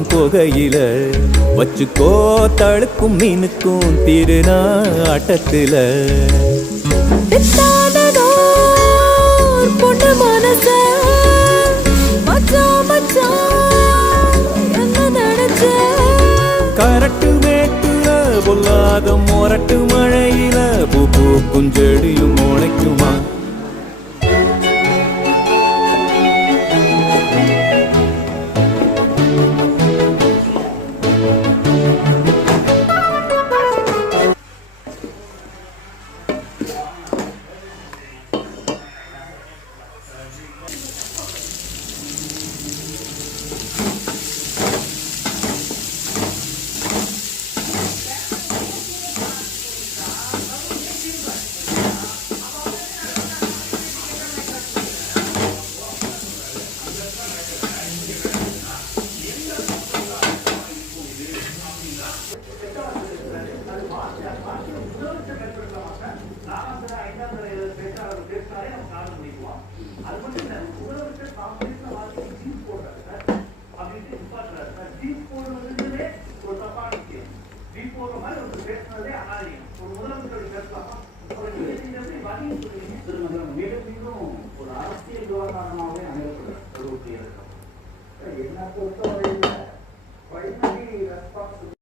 வரும் புகையில வச்சுக்கோ தழுக்கும் மீனுக்கும் திருநாட்டத்துல பொண்ணு மனச மச்சான் மச்சான் என்ன நினைச்ச கரட்டு மேட்டுல பொல்லாத மொரட்டு மழையில பூ பூக்கும் செடியும் முளைக்குமா ஒரு அரசியல் விவகாரமாகவே அமையப்படுகிறது என்ன பொறுத்த